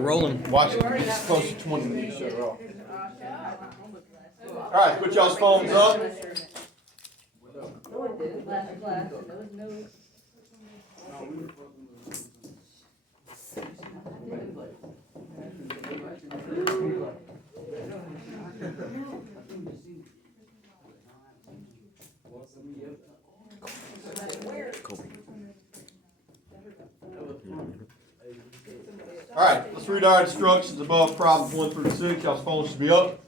Rolling. Watch it. It's close to 20 minutes. Shut it off. All right, put y'all's phones up. All right, let's read our instructions above problems 1 through 6. Y'all's phones should be up.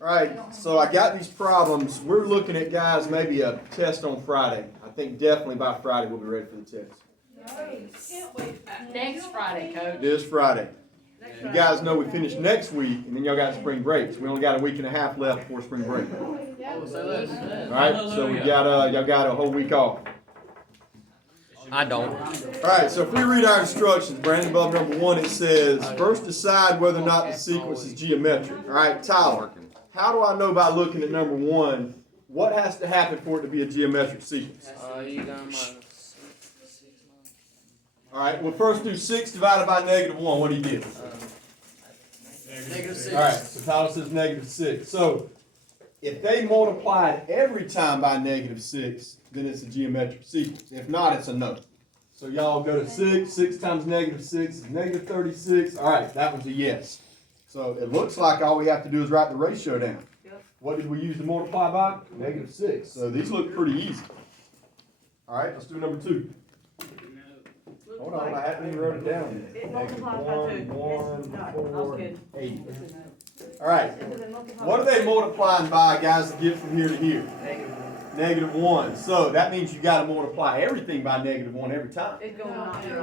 All right, so I got these problems. We're looking at, guys, maybe a test on Friday. I think definitely by Friday we'll be ready for the test. Next Friday, Coach. This Friday. You guys know we finish next week, and then y'all got spring breaks. We only got a week and a half left before spring break. All right, so we got y'all got a whole week off. I don't. All right, so if we read our instructions, Brandon, above number 1, it says, first decide whether or not the sequence is geometric. All right, Tyler, how do I know by looking at number 1, what has to happen for it to be a geometric sequence? All right, we'll first do 6 divided by -1. What do you get? -6. All right, so Tyler says -6. So if they multiplied every time by -6, then it's a geometric sequence. If not, it's a no. So y'all go to 6. 6 times -6 is -36. All right, that was a yes. So it looks like all we have to do is write the ratio down. Yep. What did we use to multiply by? -6. So these look pretty easy. All right, let's do number 2. Hold on, I haven't even wrote it down yet. -1, 8. All right, what are they multiplying by, guys, to get from here to here? -1. So that means you got to multiply everything by -1 every time.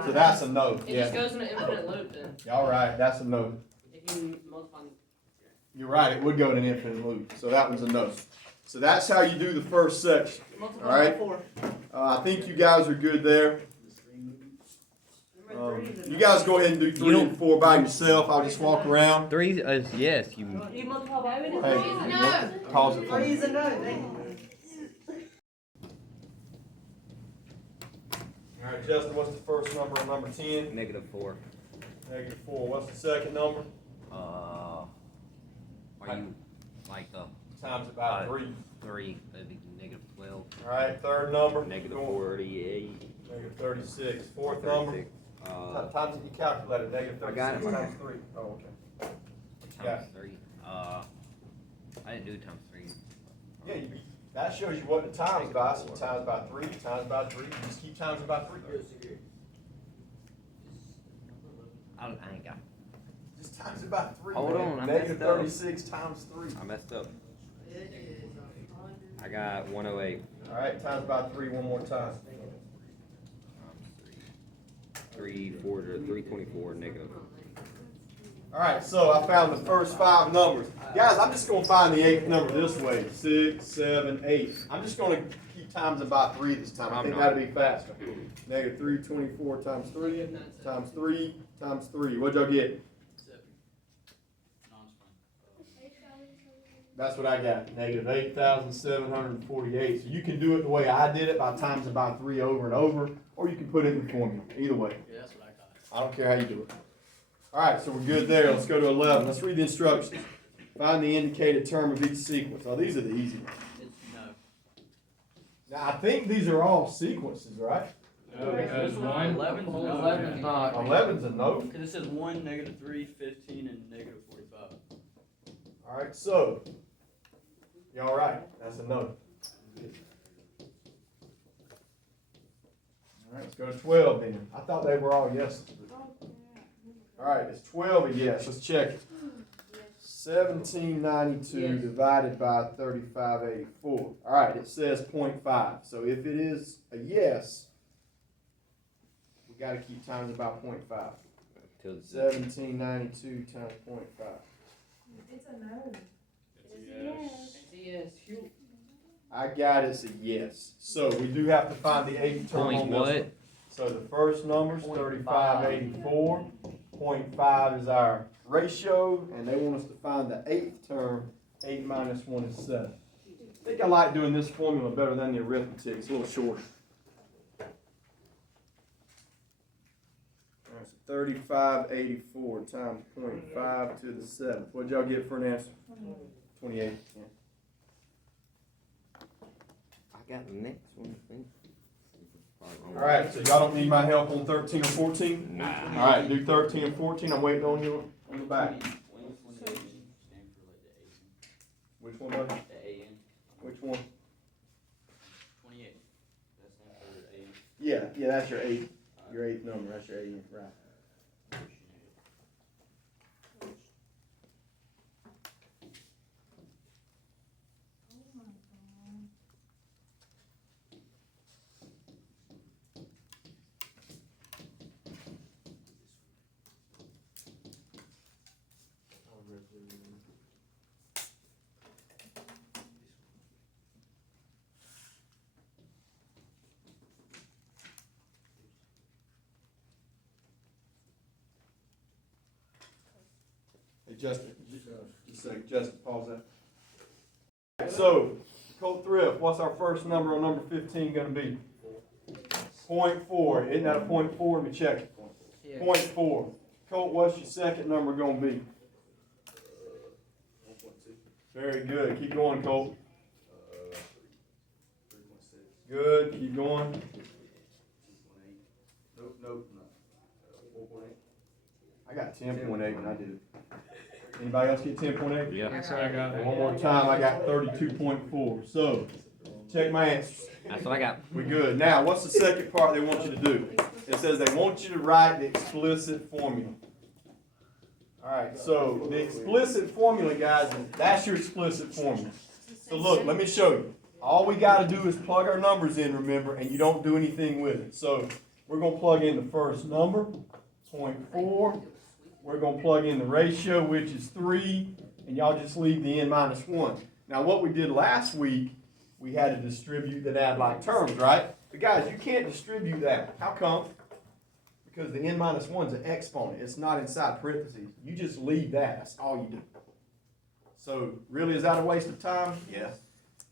So that's a no. It just goes in an infinite loop then. All right, that's a no. If you multiply. You're right, it would go in an infinite loop. So that one's a no. So that's how you do the first section. All right. I think you guys are good there. You guys go ahead and do 3 and 4 by yourself. I'll just walk around. 3 is yes. You multiply by Hey, pause it for me. All right, Justin, what's the first number on number 10? -4. -4. What's the second number? Are you like the Times it by 3. 3? That'd be -12. All right, third number? -48. -36. Fourth number? Times it you calculated, -36 I got it. times 3. Oh, okay. Times 3. I didn't do times 3. Yeah, that shows you what the times by. So times by 3, times by 3. You just keep times it by 3. I ain't got it. Just times it by 3. Hold on, I messed up. -36 times 3. I messed up. I got 108. All right, times by 3 one more time. 324 negative. All right, so I found the first 5 numbers. Guys, I'm just going to find the 8th number this way. 6, 7, 8. I'm just going to keep times it by 3 this time. I think that'll be faster. -324 times 3 times 3 times 3. What'd y'all get? That's what I got. -8,748. So you can do it the way I did it by times it by 3 over and over, or you can put it in the formula. Either way. Yeah, that's what I got. I don't care how you do it. All right, so we're good there. Let's go to 11. Let's read the instructions. Find the indicated term of each sequence. Oh, these are the easy ones. No. Now, I think these are all sequences, right? No, because 11's not. 11's a no. Because it says 1, -3, 15, and -45. All right, so y'all right? That's a no. All right, let's go to 12 then. I thought they were all yeses. All right, it's 12 a yes. Let's check it. 1792 divided by 3584. All right, it says 0.5. So if it is a yes, we got to keep times about 0.5. 1792 times 0.5. It's a no. It's a yes. I got it's a yes. So we do have to find the 8th term on this one. So the first number is 3584. 0.5 is our ratio, and they want us to find the 8th term. 8 minus 1 is 7. I think I like doing this formula better than the arithmetic. It's a little shorter. All right, so 3584 times 0.5 to the 7th. What'd y'all get for an answer? 28. Yeah. I got the next one, I think. Alright, so y'all don't need my help on 13 or 14? Nah. Alright, do 13 and 14. I'm waiting on you on the back. Which one, buddy? The AN. Which one? 28. That stands for AN. Yeah, that's your 8. Your 8th number. That's your 8, right. Hey, Justin, just a second, Justin, pause that. So, Colt Thrift, what's our first number on number 15 gonna be? 0.4, isn't that a 0.4? Let me check it. Yeah. 0.4. Colt, what's your second number gonna be? 1.2. Very good, keep going, Colt. 3.6. Good, keep going. 2.8. Nope, no. 4.8. I got 10.8 when I did it. Anybody else get 10.8? Yeah. Yes, sir, I got it. One more time, I got 32.4. So, check my answers. That's what I got. We good. Now, what's the second part they want you to do? It says they want you to write the explicit formula. Alright, so the explicit formula, guys, that's your explicit formula. So look, let me show you. All we gotta do is plug our numbers in, remember, and you don't do anything with it. So, we're gonna plug in the first number, 0.4. We're gonna plug in the ratio, which is 3, and y'all just leave the n minus 1. Now, what we did last week, we had to distribute that add like terms, right? But guys, you can't distribute that. How come? Because the n minus 1 is an exponent. It's not inside parentheses. You just leave that. That's all you do. So, really, is that a waste of time? Yeah.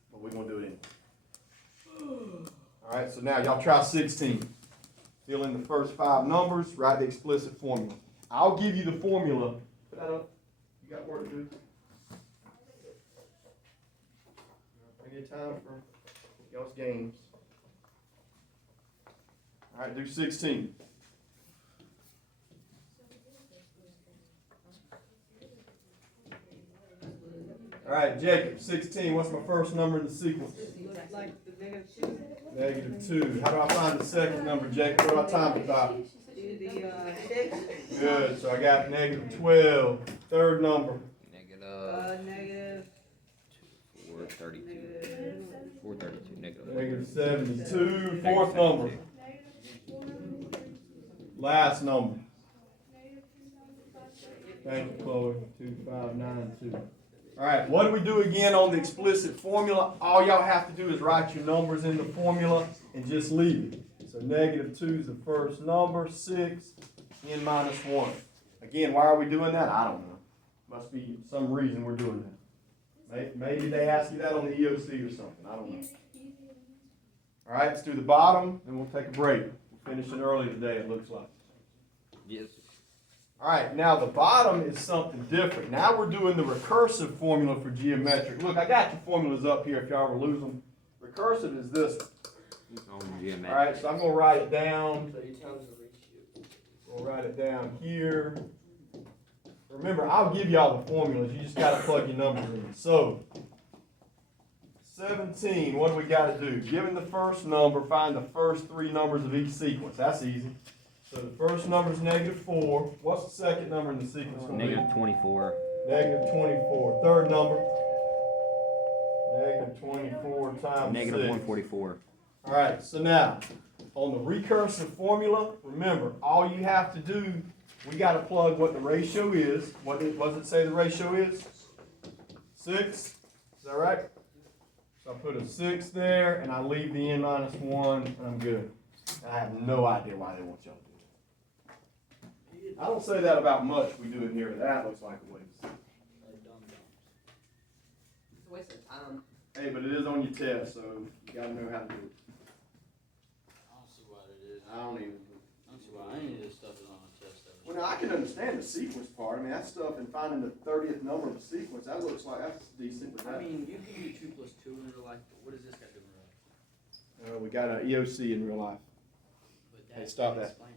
But we're gonna do it anyway. All right, so now y'all try 16. Fill in the first 5 numbers, write the explicit formula. I'll give you the formula. Put that up. You got work to do. Plenty of time for y'all's games. All right, do 16. All right, Jacob, 16. What's my first number in the sequence? Like the -2. -2. How do I find the second number, Jacob? What do I time it by? Do the 6. Good, so I got -12. Third number. Negative. 432. 432. -72. Fourth number. Last number. Thank you, Chloe. 2592. All right, what do we do again on the explicit formula? All y'all have to do is write your numbers in the formula and just leave it. So -2 is the first number, 6, n minus 1. Again, why are we doing that? I don't know. Must be some reason we're doing that. Maybe they ask you that on the EOC or something. I don't know. All right, let's do the bottom, then we'll take a break. We're finishing early today, it looks like. Yes. All right, now the bottom is something different. Now we're doing the recursive formula for geometric. Look, I got your formulas up here if y'all ever lose them. Recursive is this one. All right, so I'm going to write it down. So you times the ratio. We'll write it down here. Remember, I'll give y'all the formulas. You just got to plug your numbers in. So, 17, what do we got to do? Given the first number, find the first 3 numbers of each sequence. That's easy. So the first number is -4. What's the second number in the sequence? -24. -24. Third number. -24 times 6. -144. All right, so now, on the recursive formula, remember, all you have to do, we got to plug what the ratio is. What does it say the ratio is? 6. Is that right? So I put a 6 there, and I leave the n minus 1, and I'm good. And I have no idea why they want y'all to do that. I don't say that about much we do in here, but that looks like a waste. It's a waste of time. Hey, but it is on your test, so you got to know how to do it. I don't see why it is. I don't even. I don't see why any of this stuff is on the test though. Well, now I can understand the sequence part. I mean, that stuff and finding the 30th number of a sequence, that looks like that's decent. But I that, mean, you can do 2 plus 2 in real life, but what does this guy do in real life? we got an EOC in real life. But Hey, that's stop not that. explained.